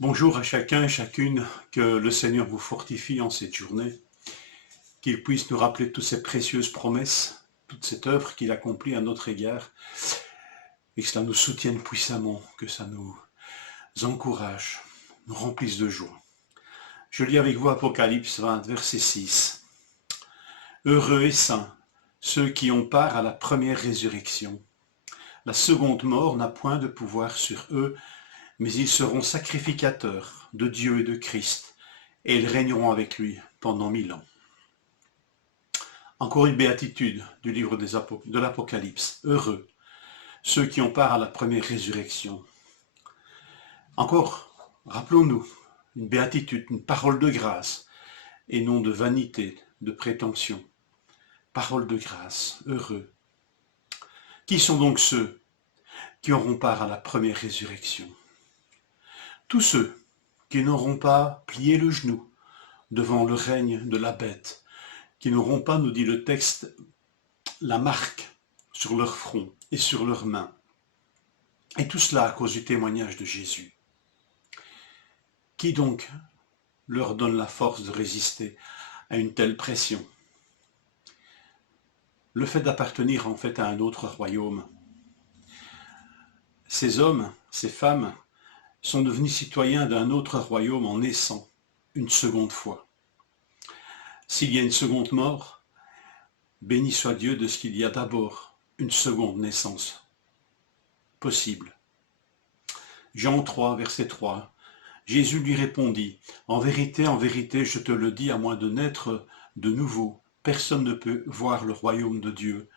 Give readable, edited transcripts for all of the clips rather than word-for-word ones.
Bonjour à chacun et chacune, que le Seigneur vous fortifie en cette journée, qu'il puisse nous rappeler toutes ces précieuses promesses, toute cette œuvre qu'il accomplit à notre égard, et que cela nous soutienne puissamment, que ça nous encourage, nous remplisse de joie. Je lis avec vous Apocalypse 20, verset 6. Heureux et saints, ceux qui ont part à la première résurrection. La seconde mort n'a point de pouvoir sur eux, mais ils seront sacrificateurs de Dieu et de Christ, et ils régneront avec lui pendant 1000 ans. Encore une béatitude du livre de l'Apocalypse. Heureux, ceux qui ont part à la première résurrection. Encore, rappelons-nous, une béatitude, une parole de grâce, et non de vanité, de prétention. Parole de grâce, heureux. Qui sont donc ceux qui auront part à la première résurrection? Tous ceux qui n'auront pas plié le genou devant le règne de la bête, qui n'auront pas, nous dit le texte, la marque sur leur front et sur leurs mains. Et tout cela à cause du témoignage de Jésus. Qui donc leur donne la force de résister à une telle pression? Le fait d'appartenir en fait à un autre royaume. Ces hommes, ces femmes, sont devenus citoyens d'un autre royaume en naissant une seconde fois. S'il y a une seconde mort, béni soit Dieu de ce qu'il y a d'abord une seconde naissance possible. Jean 3, verset 3. Jésus lui répondit, en vérité, je te le dis, à moins de naître de nouveau, personne ne peut voir le royaume de Dieu.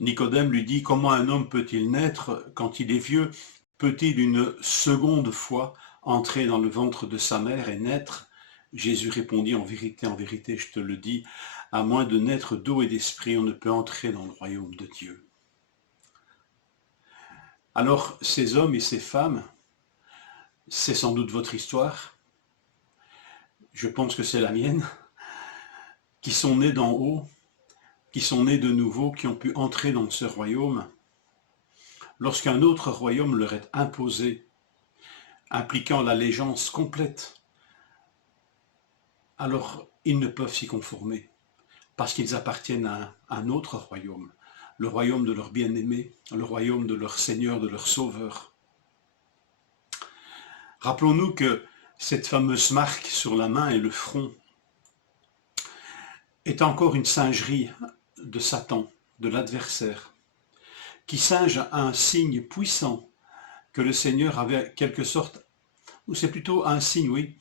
Nicodème lui dit, comment un homme peut-il naître quand il est vieux? Peut-il une seconde fois entrer dans le ventre de sa mère et naître? Jésus répondit, en vérité, je te le dis, à moins de naître d'eau et d'esprit, on ne peut entrer dans le royaume de Dieu. Alors, ces hommes et ces femmes, c'est sans doute votre histoire, je pense que c'est la mienne, qui sont nés d'en haut, qui sont nés de nouveau, qui ont pu entrer dans ce royaume, lorsqu'un autre royaume leur est imposé, impliquant l'allégeance complète, alors ils ne peuvent s'y conformer, parce qu'ils appartiennent à un autre royaume, le royaume de leur bien-aimé, le royaume de leur Seigneur, de leur Sauveur. Rappelons-nous que cette fameuse marque sur la main et le front est encore une singerie de Satan, de l'adversaire, qui singe un signe puissant que le Seigneur avait quelque sorte, ou c'est plutôt un signe, oui,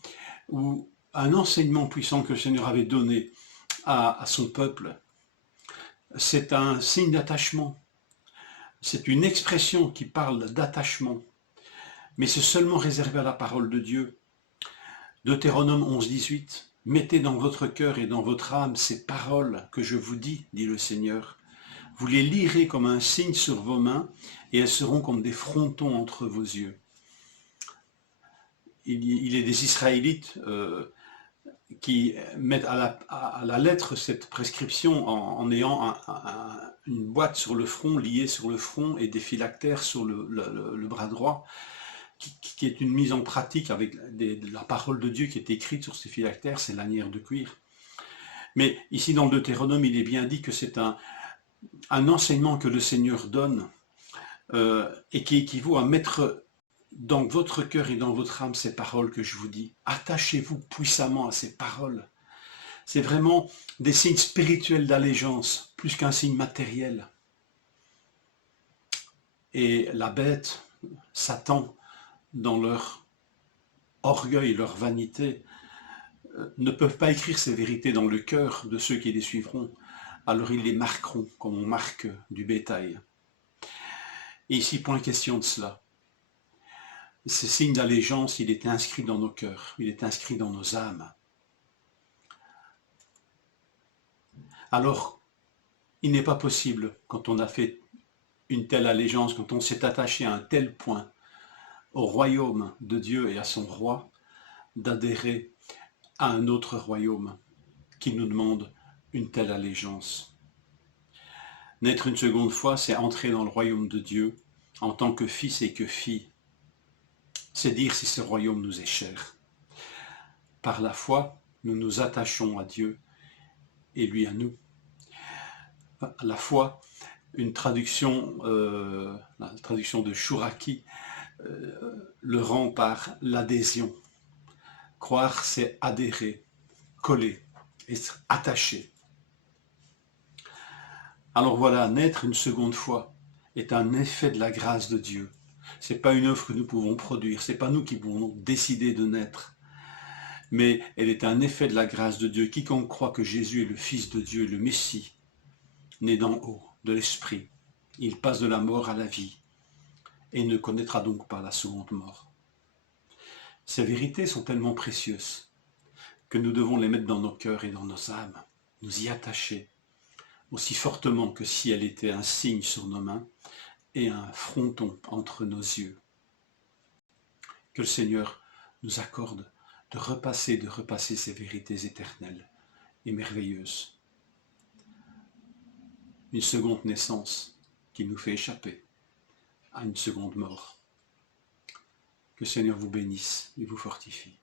ou un enseignement puissant que le Seigneur avait donné à son peuple. C'est un signe d'attachement, c'est une expression qui parle d'attachement, mais c'est seulement réservé à la parole de Dieu. Deutéronome 11, 18, « Mettez dans votre cœur et dans votre âme ces paroles que je vous dis, dit le Seigneur. Vous les lirez comme un signe sur vos mains et elles seront comme des frontons entre vos yeux. » Il est des Israélites qui mettent à la lettre cette prescription en ayant une boîte sur le front, liée sur le front, et des phylactères sur le bras droit, qui est une mise en pratique avec la parole de Dieu qui est écrite sur ces phylactères, ces lanières de cuir. Mais ici dans le Deutéronome, il est bien dit que c'est un enseignement que le Seigneur donne et qui équivaut à mettre dans votre cœur et dans votre âme ces paroles que je vous dis. Attachez-vous puissamment à ces paroles. C'est vraiment des signes spirituels d'allégeance, plus qu'un signe matériel. Et la bête, Satan, dans leur orgueil, leur vanité, ne peuvent pas écrire ces vérités dans le cœur de ceux qui les suivront. Alors ils les marqueront comme on marque du bétail. Et ici, point question de cela. Ce signe d'allégeance, il est inscrit dans nos cœurs, il est inscrit dans nos âmes. Alors, il n'est pas possible, quand on a fait une telle allégeance, quand on s'est attaché à un tel point au royaume de Dieu et à son roi, d'adhérer à un autre royaume qui nous demande une telle allégeance. Naître une seconde fois, c'est entrer dans le royaume de Dieu en tant que fils et que fille. C'est dire si ce royaume nous est cher. Par la foi, nous nous attachons à Dieu et lui à nous. La foi, une traduction, la traduction de Chouraki, le rend par l'adhésion. Croire, c'est adhérer, coller, être attaché. Alors voilà, naître une seconde fois est un effet de la grâce de Dieu. Ce n'est pas une œuvre que nous pouvons produire, ce n'est pas nous qui pouvons décider de naître, mais elle est un effet de la grâce de Dieu. Quiconque croit que Jésus est le Fils de Dieu, le Messie, né d'en haut, de l'Esprit, il passe de la mort à la vie et ne connaîtra donc pas la seconde mort. Ces vérités sont tellement précieuses que nous devons les mettre dans nos cœurs et dans nos âmes, nous y attacher, aussi fortement que si elle était un signe sur nos mains et un fronton entre nos yeux. Que le Seigneur nous accorde de repasser ces vérités éternelles et merveilleuses. Une seconde naissance qui nous fait échapper à une seconde mort. Que le Seigneur vous bénisse et vous fortifie.